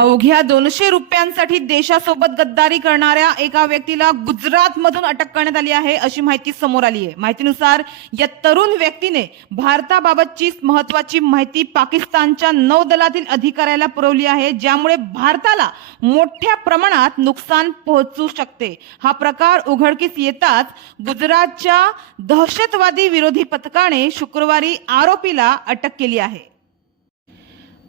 अवघ्या दोनशे रुपयांसाठी देशासोबत गद्दारी करणाऱ्या एका व्यक्तीला गुजरातमधून अटक करण्यात आली आहे अशी माहिती समोर आली आहे. माहितीनुसार या तरुण व्यक्तीने भारताबाबतची महत्वाची माहिती पाकिस्तानच्या नौदलातील अधिकाऱ्याला पुरवली आहे ज्यामुळे भारताला मोठ्या प्रमाणात नुकसान पोहोचू शकते. हा प्रकार उघडकीस येताच गुजरातच्या दहशतवादी विरोधी पथकाने शुक्रवारी आरोपीला अटक केली आहे.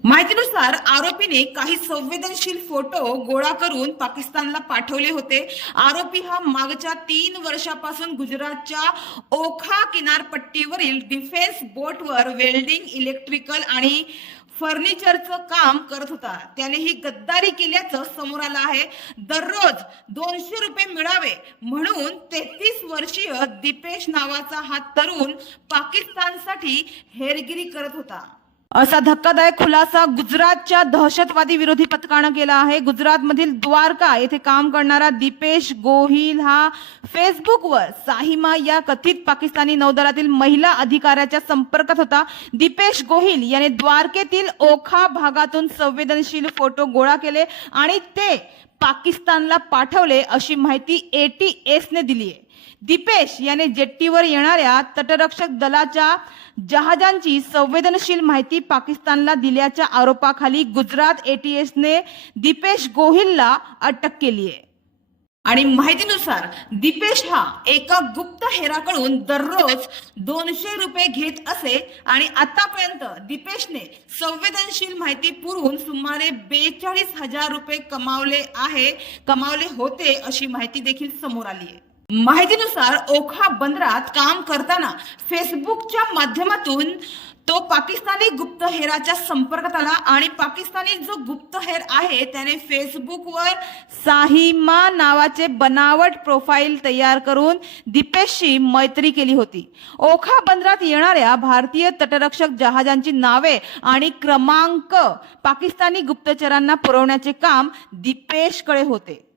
माहितीनुसार आरोपीने काही संवेदनशील फोटो गोळा करून पाकिस्तानला पाठवले होते. आरोपी हा मागच्या तीन वर्षापासून गुजरातच्या ओखा किनारपट्टीवरील डिफेन्स बोटवर वेल्डिंग इलेक्ट्रिकल आणि फर्निचरचं काम करत होता. त्याने ही गद्दारी केल्याचं समोर आलं आहे. दररोज दोनशे रुपये मिळावे म्हणून तेहतीस वर्षीय दीपेश नावाचा हा तरुण पाकिस्तानसाठी हेरगिरी करत होता. असा धक्कादायक खुलासा गुजरातच्या दहशतवादी विरोधी पथकानं केला आहे. गुजरातमधील द्वारका येथे काम करणारा दीपेश गोहिल हा फेसबुकवर साहिमा या कथित पाकिस्तानी नौदलातील महिला अधिकाऱ्याच्या संपर्कात होता. दीपेश गोहिल याने द्वारकेतील ओखा भागातून संवेदनशील फोटो गोळा केले आणि ते पाकिस्तानला पाठवले अशी माहिती एटीएसने दिली आहे दीपेश याने जेट्टीवर येणाऱ्या तटरक्षक दलाच्या जहाजांची संवेदनशील माहिती पाकिस्तानला दिल्याच्या आरोपाखाली गुजरात एटीएसने दीपेश गोहिलला अटक केली आहे. आणि माहितीनुसार दीपेश हा एका गुप्त हेराकडून दररोज दोनशे रुपये घेत असे आणि आतापर्यंत दीपेशने संवेदनशील माहिती पुरवून सुमारे बेचाळीस हजार रुपये कमावले आहे कमावले होते अशी माहिती देखील समोर आली आहे. माहितीनुसार ओखा बंदरात काम करताना फेसबुकच्या माध्यमातून तो पाकिस्तानी गुप्तहेराच्या संपर्कात आला आणि पाकिस्तानी जो गुप्तहेर आहे त्याने फेसबुकवर साहिमा नावाचे बनावट प्रोफाईल तयार करून दीपेशशी मैत्री केली होती. ओखा बंदरात येणाऱ्या भारतीय तटरक्षक जहाजांची नावे आणि क्रमांक पाकिस्तानी गुप्तचरांना पुरवण्याचे काम दीपेशकडे होते.